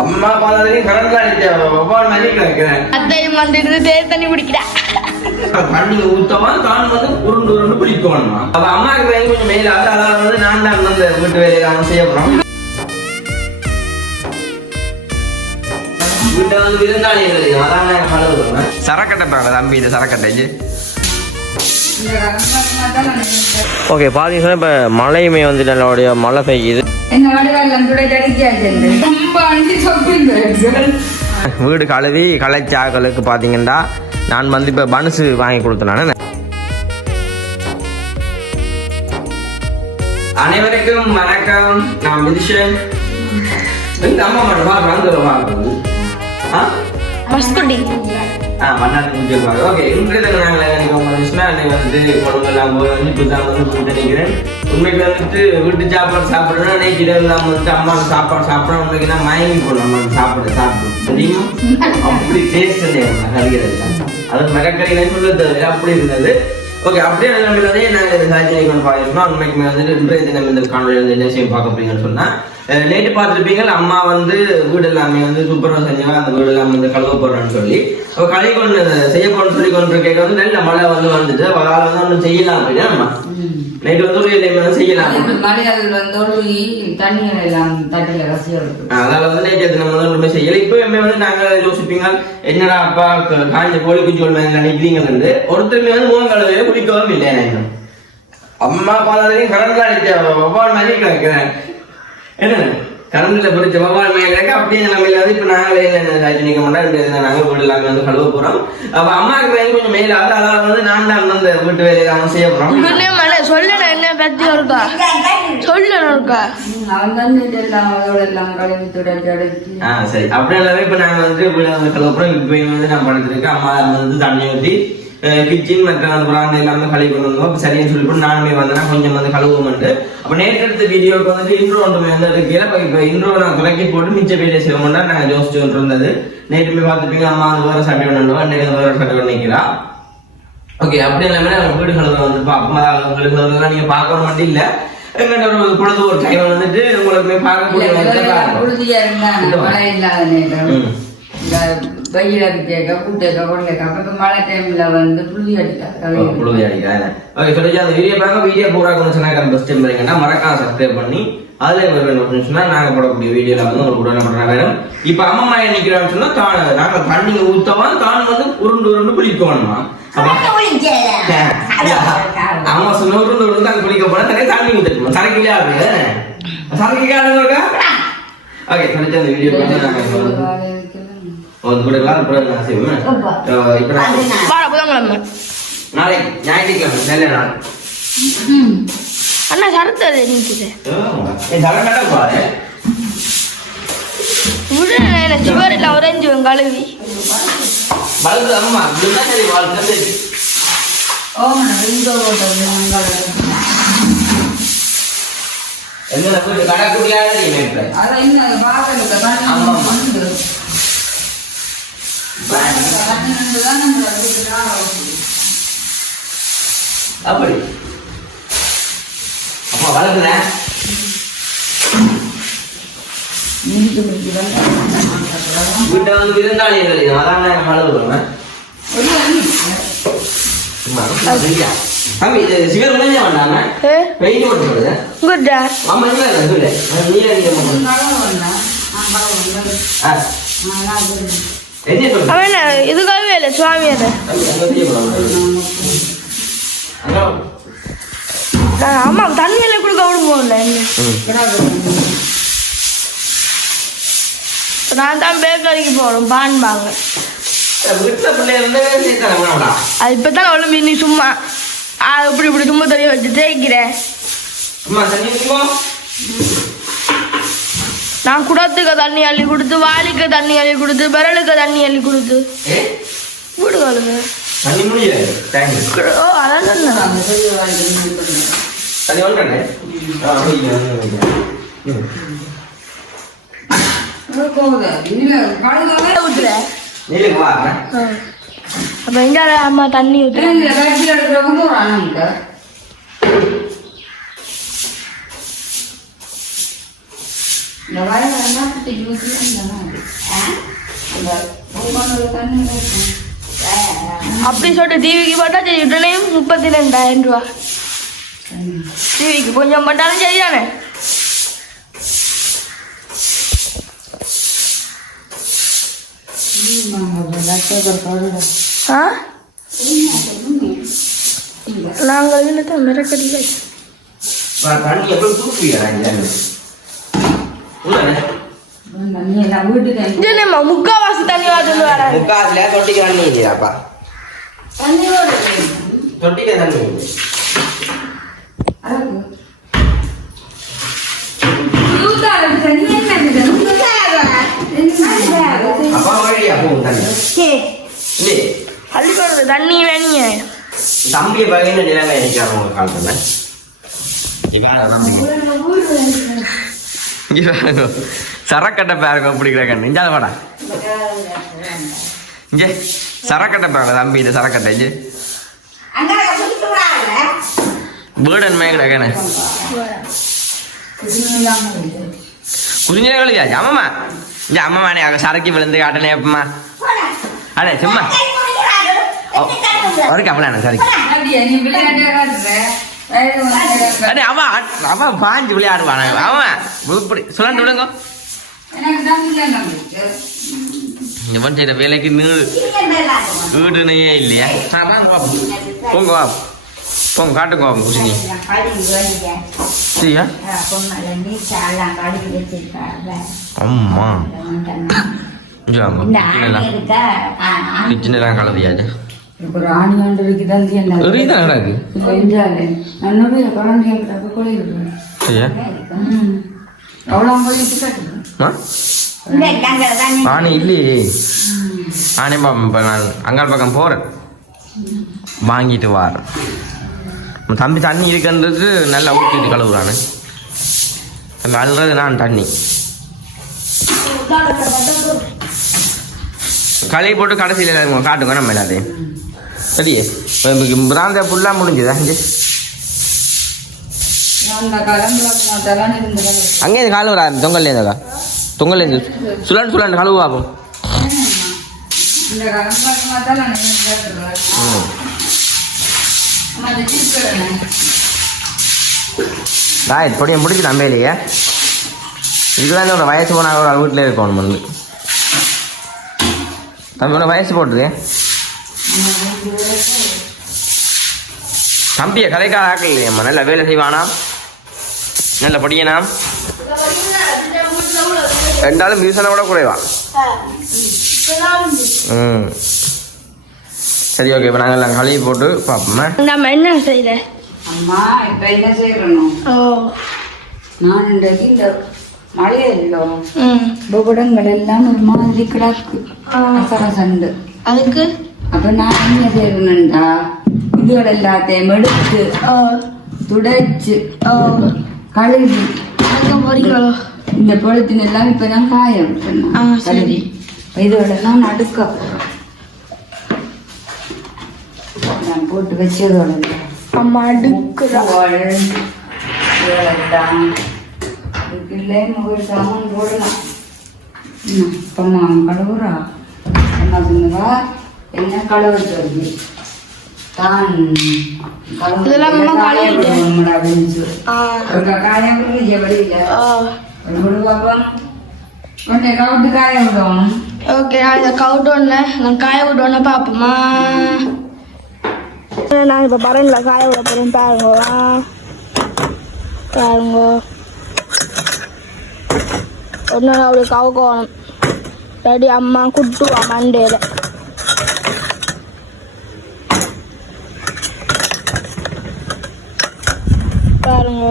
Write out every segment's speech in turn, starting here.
அம்மா கரண்ட் அடிச்ச ஒவ்வொரு மாதிரி கிடக்கிறேன் அத்தையும் வந்துட்டு தேர் தண்ணி குடிக்கிறா. தண்ணி ஊத்தவன் தான் வந்து உருண்டு உருண்டு பிடிக்கணுமா அப்ப அம்மாவுக்கு வேலை கொஞ்சம் மேல ஆகுது அதனால வந்து நான் தான் வந்து வீட்டு வேலையை அவன் செய்ய போறோம். வீட்டை வந்து விருந்தாளிகள் அதான் நான் சரக்கட்டை தம்பி இது சரக்கட்டை ஓகே பார்த்தீங்கன்னா இப்போ மழையுமே வந்து நல்லபடிய மழை பெய்யுது. வீடு கழுவி கலைச்சாக்களுக்கு பார்த்தீங்கன்னா நான் வந்து இப்போ பனுசு வாங்கி கொடுத்தேன் அனைவருக்கும் வணக்கம். நான் விதிஷன் இந்த அம்மா மட்டும் பார்க்கணும் ஆ மன்னாடி முடிச்சிருப்பாங்க ஓகே இன்றைய தினம் நாங்கள் எனக்கு வந்துச்சுன்னா அன்னைக்கு வந்து குழம்பெல்லாம் போய் வந்து புதுசாக வந்து கூப்பிட்டு நிற்கிறேன் உண்மைக்கு வந்துட்டு வீட்டு சாப்பாடு சாப்பிடணும் அன்னைக்கு இரவுலாம் வந்து அம்மா சாப்பாடு சாப்பிடணும் உண்மைக்கு தான் மயங்கி போடணும் அம்மா சாப்பிட சாப்பிடும் தெரியுமா? அப்படி டேஸ்ட் கறிகிறது அது மரக்கறிகளை சொல்ல தேவை அப்படி இருந்தது. ஓகே அப்படியே நிலைமையிலே நாங்கள் சாட்சியை கொண்டு பார்க்கணும் உண்மைக்குமே வந்துட்டு இன்றைய தினம் இந்த காணொலி என்ன செய்ய பார்க்க போறீங்கன்னு சொன்னா நேற்று பார்த்துருப்பீங்க அம்மா வந்து வீடு எல்லாமே வந்து சூப்பராக செஞ்சவா அந்த வீடு எல்லாம் வந்து கழுவ போறேன்னு சொல்லி. அப்போ கழுவி கொண்டு செய்ய போறேன்னு சொல்லி கொண்டு கேட்க வந்து நல்ல மழை வந்து வந்துட்டு அதனால வந்து செய்யலாம் அப்படின்னா அம்மா? நைட்டு வந்து ஒரு வந்து செய்யலாம் மலையாளர்கள் வந்து ஒரு தண்ணீர் எல்லாம் ரசியா இருக்கு அதனால வந்து நைட்டு நம்ம வந்து ஒன்றுமே செய்யல. இப்போ எம்மே வந்து நாங்கள் யோசிப்பீங்க என்னடா அப்பா காய்ஞ்ச கோழி குஞ்சு ஒன்று நினைக்கிறீங்கன்னு ஒருத்தருமே வந்து முகம் கழுவையில குளிக்கவும் இல்லை அம்மா பார்த்ததுலையும் கரண்ட் அடிச்ச மாதிரி கிடக்கிறேன் என்ன? கரண்ட்ல பிடிச்ச வவ்வால் மாதிரி கிடக்க அப்படியே நிலைமையில வந்து இப்போ நாங்களே நிற்க மாட்டோம் நாங்கள் வீடு வந்து கழுவ போறோம். அப்ப அம்மாவுக்கு வேலை கொஞ்சம் மேல ஆகுது அதனால வந்து நான் தான் வந்து அந்த வீட்டு வேலையை அவன் செய்ய மழை. சொல்லணும் என்ன பத்தி இருக்கா சொல்லணும் இருக்கா ஆ சரி. அப்படி எல்லாமே இப்போ நாங்கள் வந்து வீடு வந்து கழுவுறோம் இப்போ வந்து நான் படுத்துருக்கேன். அம்மா வந்து தண்ணி ஊற்றி கிச்சன் மற்ற அந்த பிராந்தி எல்லாமே கழுவி அப்ப சரின்னு சொல்லி போட்டு நானுமே வந்தேன் கொஞ்சம் வந்து கழுவுமெண்டு அப்போ நேற்று எடுத்த வீடியோக்கு வந்துட்டு இன்ட்ரோ ஒன்று வந்து இருக்கீங்க இப்போ இப்போ இன்ட்ரோ நான் துலக்கி போட்டு மிச்ச வீடியோ செய்வோம்னா நாங்கள் கொண்டு இருந்தது நேற்று போய் பார்த்துப்பீங்க அம்மா வந்து வேறு சட்டை அன்றைக்கு வந்து வேறு சட்டை நிற்கிறா ஓகே அப்படி எல்லாமே நாங்கள் வீடு கழுவுற வந்து பார்ப்போம் வீடு கழுவுறதுலாம் நீங்கள் பார்க்கணும் மட்டும் இல்லை எங்கிட்ட ஒரு பொழுது ஒரு டைம் வந்துட்டு உங்களுக்கு பார்க்கக்கூடிய ஒரு வெயில் அடிக்க கூட்டேக்க கொள்ளைக்க. அப்ப மழை டைம்ல வந்து புழுதி அடிக்காது புழுதி அடிக்காது ஓகே சொல்லி அந்த வீடியோ பார்க்க வீடியோ பூரா கொஞ்சம் சொன்னாங்க பெஸ்ட் டைம் பண்ணீங்கன்னா மறக்காம சப்ஸ்கிரைப் பண்ணி அதுல சொன்னா நாங்க போடக்கூடிய வீடியோல வந்து உங்களுக்கு உடனே பண்ற வேணும். இப்ப அம்மா மாய நிக்கிறான்னு சொன்னா தான் நாங்க தண்ணி ஊத்தவன் தான் வந்து உருண்டு உருண்டு குளிக்கணுமா அம்மா சொன்ன உருண்டு உருண்டு அங்க குளிக்க போனா தனி தண்ணி ஊத்தட்டுமா? சரக்கு விளையாடு சரக்கு விளையாடுங்க ஓகே சொல்லிட்டு அந்த வீடியோ பார்த்து நாங்க ஒரு கூட எல்லாம் கூட நான் செய்வேன் இப்ப வார புதன்கிழமை நாளைக்கு ஞாயிற்றுக்கிழமை நல்ல நாள் அண்ணா உறைஞ்சு கழுவி அம்மா, சரி, கடைக்குட்டியாவே நீ நினைக்கிற. அப்படி. அப்பா வளர்க்குறேன் வீட்டை வந்து இது, அதான் நான் வளர்க்குறேன் தம்பி இது சிகர் முடிஞ்ச வேண்டாம? ஏ? வெயில் போட்டு போடுது குட்டா ஆமா இல்ல இல்ல சொல்லு நீ அடிக்க ஆ. என்ன சொல்ற அவன் இதுக்காகவே இல்லை சுவாமியார் தம்பி, ஆமா தண்ணியில கொடுக்க விடுவோம்ல நான் தான் பேக்கரிக்கு போகணும் பான் வாங்க. வீட்டுல பிள்ளை இருந்தே சேர்த்தாங்க வேணாம்டா. அது இப்போ தான் நீ சும்மா ஆ, இப்படி இப்படி சும்மா தெரிய வச்சு தேய்க்கிறேன். நான் குடத்துக்கு தண்ணி அள்ளி கொடுத்து வாளிக்கு தண்ணி அள்ளி கொடுத்து விரலுக்கு தண்ணி அள்ளி கொடுத்து. வீடு கழுவு தண்ணி முடியல. தேங்க்ஸ். ஓ அதான் சொன்னேன் தண்ணி வந்துட்டே. ஆ, வைங்க, வைங்க, வைங்க. ம். ஊத்துறேன் நீலுக்கு வா. அப்போ எங்க அம்மா தண்ணி ஊத்துறேன் இந்த பொங்கல் தண்ணி இருக்கும். அப்படி சொல்லிட்டு டிவிக்கு போட்டா சரி உடனே முப்பத்தி ரெண்டாயிரம் ரூபா. டிவிக்கு கொஞ்சம் போட்டாலும் சரிதானே? நாங்கள் மிரக்கடிகள் தண்ணி எப்படி தூக்குவியா உள்ளே நீ எல்லாம் வீட்டுக்கு இதுமா முக்காவாசி தண்ணி வாட்டு வராது முக்காசுல தொட்டிக்கு தண்ணி இல்லையாப்பா தண்ணியோட தொட்டிக்கு தண்ணி தண்ணி அப்பா வழியா போகும் தண்ணி அள்ளி போடுறது தண்ணி வேணிய தம்பியை பகைன்னு நிலங்க நினைக்கிறாங்க உங்க காலத்துல சரக்கட்டை பேருங்க பிடிக்கிற கண்ணு இஞ்சாத வாடா. இங்கே சரக்கட்டை பேருங்க தம்பி இந்த சரக்கட்டை இங்கே. பேர்டன் மேகடா கண்ணு குதிஞ்சே கழியா அம்மாமா இந்த அம்மாமானே அங்கே சரக்கி விழுந்து காட்டனே அப்பமா அடே சும்மா. ஒரு கமலான சரக்கு. அடே அவன் அவன் பாஞ்சு விளையாடுவான். அவன் இப்படி சொல்லண்டு விடுங்க இவன் செய்யற வேலைக்கு வீடுனையே இல்லையா? வாங்க. போங்க வா. போங்க காட்டுங்க வா குசினி சரியா? அம்மா. வாங்க. கிச்சனெல்லாம் கலதியாச்சு ஒரு ஆணி ஆண்டு இருக்குதான் அவ்வளோ இல்லையே ஆனே இப்போ நான் அங்காள் பக்கம் போகிறேன் வாங்கிட்டு வாரேன். தம்பி தண்ணி இருக்குன்றது நல்லா ஊற்றிட்டு கழுவுறானு. அழுறது நான் தண்ணி. கழுவி போட்டு கடைசியில் எல்லாருக்கும் காட்டுங்க நம்ம எல்லாத்தையும் சரியே பிராந்த ஃபுல்லாக முடிஞ்சுதா அங்கே அந்த காலம்புல அதெல்லாம் இருந்தது அங்கே கால் வரா தொங்கல்லேருந்துக்கா தொங்கல்லேருந்து சுழண்டு சுழண்டு கழுவு பார்ப்போம் இந்த காலம்புல அதெல்லாம் இருந்தது ம் அந்த சீக்கிரம் ராய் பொடியை முடிச்சு நம்பலையே இதுதான் வயசு போன ஒரு வீட்டில் இருக்கணும் வந்து உன வயசு போட்டுது. தம்பியை கதைக்காக ஆக்கல இல்லையம்மா நல்ல வேலை செய்வானா? நல்ல படியனாம் ரெண்டாலும் மியூசனை கூட குறைவா? ம். சரி ஓகே இப்போ நாங்கள் எல்லாம் கழுவி போட்டு பார்ப்போம்மா. நம்ம என்ன செய்யல அம்மா இப்ப என்ன செய்யணும் ஓ. நான் இன்றைக்கு இந்த மழையே இல்லை ம் புகடங்கள் எல்லாம் ஒரு மாதிரி கிடக்கு ஆ. அசரசண்டு அதுக்கு அப்ப நான் என்ன செய்யணும்டா இதுகள் எல்லாத்தையும் எடுத்து துடைச்சு கழுவி இந்த பொழுத்தின் எல்லாம் இப்பதான் காய. கழுவி இதோட நான் அடுக்க. நான் போட்டு வச்சதோட. அம்மா அடுக்குறா பூவாள், இதெல்லாம் இதுக்குள்ளே முகல் சாமான் போடலாம் ம், அப்பம்மா கழுவுறா என்ன சொன்னதா என்ன கழுவுறது வருது தான் கழுவு- இதெல்லாம் அம்மா கழுவிட்டேன். கழுவுறோம்டா அப்படின்னு சொல்லி. ஆ ஒரு காயம் கூட வெளியில ஓ ஒரு குடும்பம் உன்னை கவுட்டு காய விடணும் ஓகே நான் இதை கவுட்டோன்னு நான் காய விட்டோன்னு பார்ப்போமா நான் இப்போ பரனில் காய விட போகிறேன் பாருங்க பாருங்க ஒரு நாள் அப்படி கவுக்கணும் ரெடி அம்மா குட்டுவா மண்டேல பாருங்க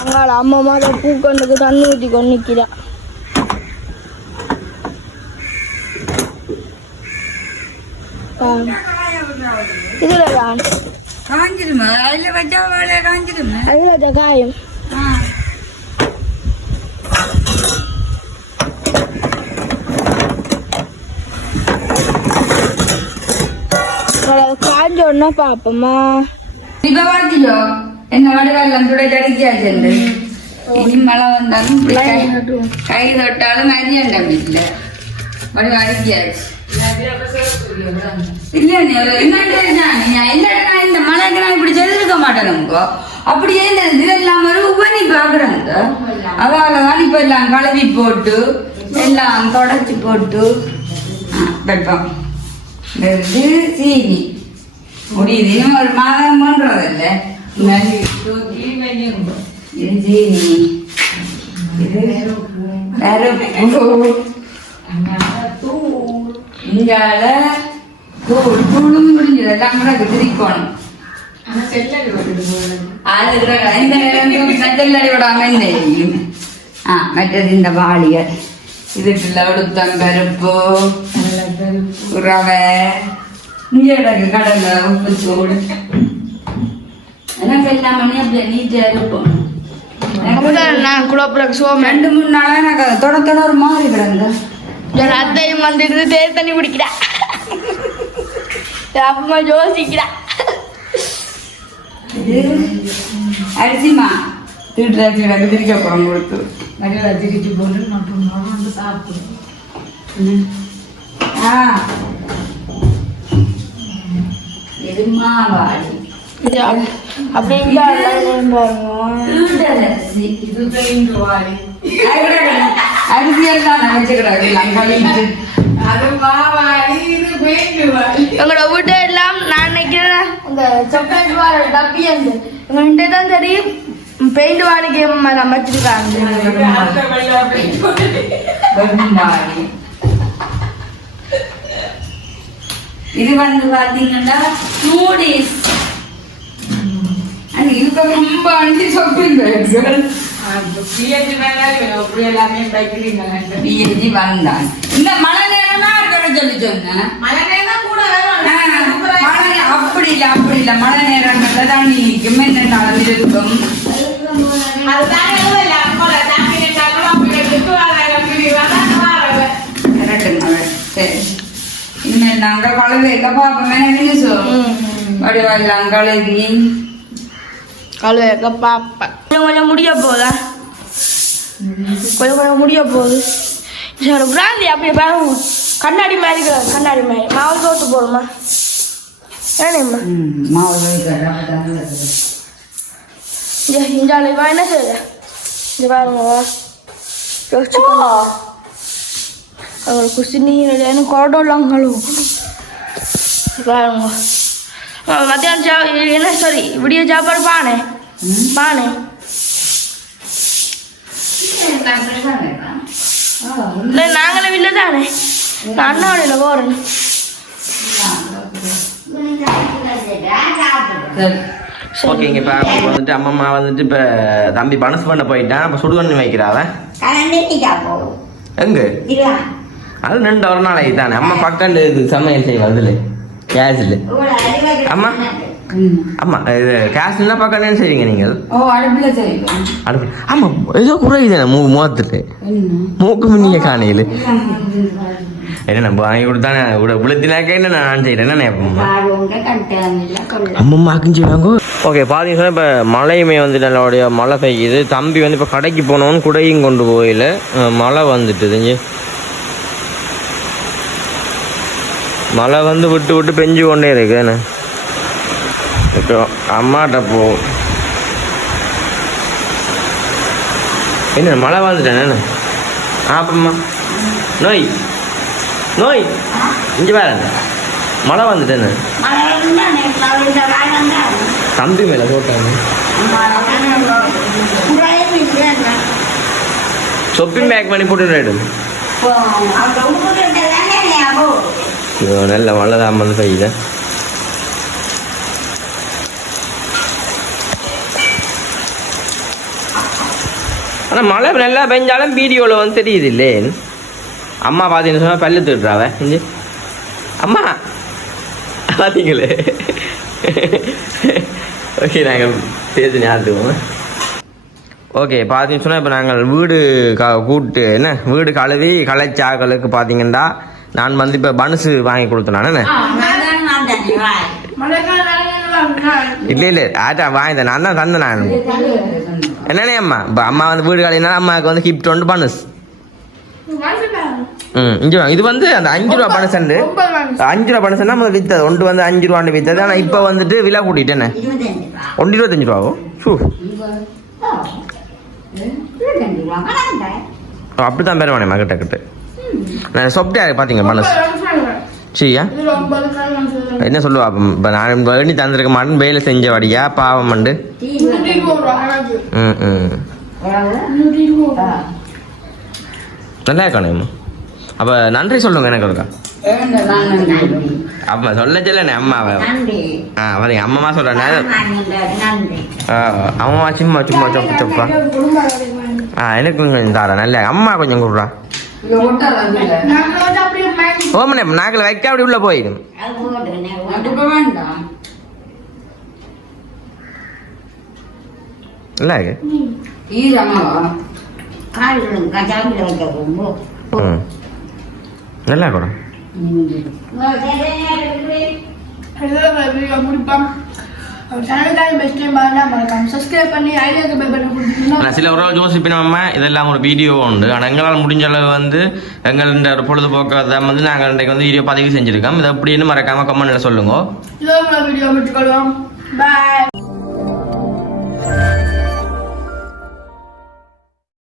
அங்கால அம்மா மாதிரி பூக்கண்டுக்கு தண்ணி ஊற்றி கொண்டு நிற்கிறா பாருங்க இதுல தான் காஞ்சிருமா அதில் வச்சா வேலை காஞ்சிருமா அதுல காயம் உடனே பாப்போமா இப்ப பார்த்தியோ என்ன வடிவெல்லாம் துடை தடிக்காச்சு இனி மழை வந்தாலும் கை- தொட்டாலும் அரியண்ட வீட்டுல ஒரு அரிக்காச்சு இல்ல நீ நான் இந்த மழைக்கு நான் இப்படி சொல்லிருக்க மாட்டேன் நமக்கு அப்படியே இந்த இதெல்லாம் ஒரு உபரி பாக்குறாங்க அதாலதான் இப்ப எல்லாம் கழுவி போட்டு எல்லாம் தொடச்சி போட்டு இது சீனி முடியுது இன்னும் ஒரு மாதம் பண்றதில்ல நன்றி இங்கால தூளும் முடிஞ்சது. எல்லாம் கூட திரிக்கணும் மற்றது இந்த வாளிகள். இதுக்குள்ள உளுத்தம் பருப்பு ரவை இங்க கிடக்கு கடலை உப்பு சூடு. எனக்கு எல்லாம் பண்ணி அப்படியே நீட்டா இருக்கும். அப்பதான் நான் குழப்பல சோமன் ரெண்டு மூணு நாளா எனக்கு தொட தொட ஒரு மாதிரி கிடந்து. அத்தையும் வந்துட்டு தேர் தண்ணி குடிக்கிறா. என் அப்பா யோசிக்கிறா. அரிசிமா? திருட்டு அரிசி கிடக்கு திரிக்க போகிறோம் கொடுத்து. திருச்சி போட்டு மற்றும் வந்து. ஆ. எங்களோட வீட்டு எல்லாம் நான் நினைக்கிறேன் இந்த வார டப்பி அந்த எங்கள்கிட்ட தான் தெரியும் பெயிண்ட் வாடிக்கை நம்ம வச்சிருக்காங்க அந்த வெள்ளை பெயிண்ட் வாரி வெறும்பாடி இது வந்து பாத்தீங்கன்னா இருக்க ரொம்ப அண்டி அப்படி எல்லாமே வைக்கிறீங்களா பிஎஜி வந்தான் இந்த மழை நேரமா இருக்கணும் சொல்லி சொன்னேன். மழை நேரம் கூட மழை அப்படி இல்ல அப்படி இல்ல. மழை நேரங்கள்ல தான் நீ நிற்கும் என்ன அளவு இருக்கும் சரி. இனிமேல் நாங்கள் கழுவி வைக்க பார்ப்போம் என்ன சொல்லுவோம் வடிவெல்லாம் கழுவி கழுவேக்க பாப்பேன் கொஞ்சம் கொஞ்சம் முடிய போதா கொஞ்சம் கொஞ்சம் முடிய போகுது பிராந்தி அப்படி பாருங்க கண்ணாடி மாதிரி கண்ணாடி மாதிரி மாவு தோட்டு போடுமா இந்த இந்த ஆளுவா என்ன செய்யுது பாருங்க சின்ன கொரடோலாம் கழுவும் பாருங்க மத்தியானம் சா என்ன சாரி விடிய சாப்பாடு பானை பானை இல்லை நாங்களே வெளில தானே நான் அண்ணாவடையில் போகிறேன் ஓகேங்க இப்போ வந்துட்டு அம்மம்மா வந்துட்டு இப்போ தம்பி பனசு பண்ண போயிட்டான் இப்போ சுடுதண்ணி வைக்கிறாவ எங்க? அது ரெண்டு ஒரு நாள் ஆகிட்டானே அம்மா பக்கண்டு இது சமையல் செய்வா அதில். கேஸில் அம்மா? ம். அம்மா இது கேஸ்னா பக்கண்டு செய்வீங்க நீங்கள் ஓ அடுப்பில் செய்வோம் அடுப்பு ஆமாம் ஏதோ குறையுதுண்ணே மூ முகத்துட்டு என்ன? மூக்கு மின்னிய காணையில். என்ன நம்ம வாங்கி கொடுத்தானே? கூட விழுத்தினாக்க என்ன நான் செய்கிறேன் என்ன அம்மம்மா செய்வாங்க ஓகே பார்த்தீங்கன்னா இப்போ மழையுமே வந்து நல்லபடியா மழை பெய்யுது. தம்பி வந்து இப்போ கடைக்கு போனோன்னு குடையும் கொண்டு போயில மழை வந்துட்டுதுங்க மழை வந்து விட்டு விட்டு பெஞ்சு கொண்டே இருக்கு. என்ன? இப்போ அம்மாட்ட போ. என்ன மழை வந்துட்டேன் என்ன? ஆப்பம்மா நோய். நோய். இங்கே பாருங்க. மழை வந்துட்டேன்னு. தம்பி மேலே போட்டாங்க சொப்பிங் பேக் பண்ணி போட்டு நல்ல மழை தான் வந்து பெய்யுது. ஆனால் மழை நல்லா பெஞ்சாலும் வீடியோவில் வந்து தெரியுது இல்லேன்னு அம்மா பார்த்தீங்கன்னு சொன்னால் பல்லு திட்டுறாவ இஞ்சி அம்மா. பார்த்தீங்களே ஓகே நாங்கள் பேசி ஞாபகம் ஓகே பார்த்தீங்கன்னு சொன்னால் இப்போ நாங்கள் வீடு க கூட்டு என்ன? வீடு கழுவி கலைச்சாக்களுக்கு பார்த்தீங்கன்னா நான் வந்து இப்போ பனுசு வாங்கி கொடுத்தேன் நான் என்ன? இல்லை இல்லை ஆட்டா வாங்கிட்டேன் நான் தான் தந்தேன் நான். என்னண்ணே அம்மா? இப்போ அம்மா வந்து வீடு காலினா அம்மாவுக்கு வந்து கிஃப்ட் ஒன்று பனஸ். வாங்க. இது வந்து அந்த அஞ்சு ரூபா ஒன்பது வாங்க. அஞ்சு ரூபா பனசன்னா முதல்ல வித்தது. ஒன்று வந்து அஞ்சு ரூபான்னு வித்தது. ஆனால் இப்போ வந்துட்டு விலை கூட்டிட்டேனே ஒன்று இருபத்தஞ்சு ரூபாவோ? ஷூ அப்படி தான் பேர் வேணே மகிட்ட கிட்ட. நான் சொப்டே பார்த்தீங்க பனஸ் சரியா? என்ன சொல்லுவா? இப்போ நான் வேண்டி தந்திருக்க மாட்டேன். வேலை செஞ்ச வடியா பாவம் மண்டு. ம் ம். நல்லா இருக்கணும் அப்போ நன்றி சொல்லுங்க எனக்கு இருக்கா அப்போ சொல்ல அம்மாவை ஆ வரீங்க அம்மா சொல்கிறேன் அம்மா சும்மா சும்மா சொப்பு சொப்பா ஆ எனக்கு கொஞ்சம் தாரா நல்ல அம்மா கொஞ்சம் கொடுறா. ஓமனே நாக்கில் வைக்க அப்படி உள்ள போயிடும் வேண்டாம் நல்லா நான் சில ஒரு யோசிப்பின அம்மா இதெல்லாம் ஒரு வீடியோ உண்டு. ஆனால் எங்களால் முடிஞ்ச அளவு வந்து எங்கள் இந்த ஒரு பொழுதுபோக்கத்தை வந்து நாங்கள் இன்றைக்கு வந்து வீடியோ பதிவு செஞ்சுருக்கோம். இதை எப்படின்னு மறக்காமல் கமெண்ட்டில் சொல்லுங்க. இதோ வீடியோ விட்டுக்கொள்வோம் பாய்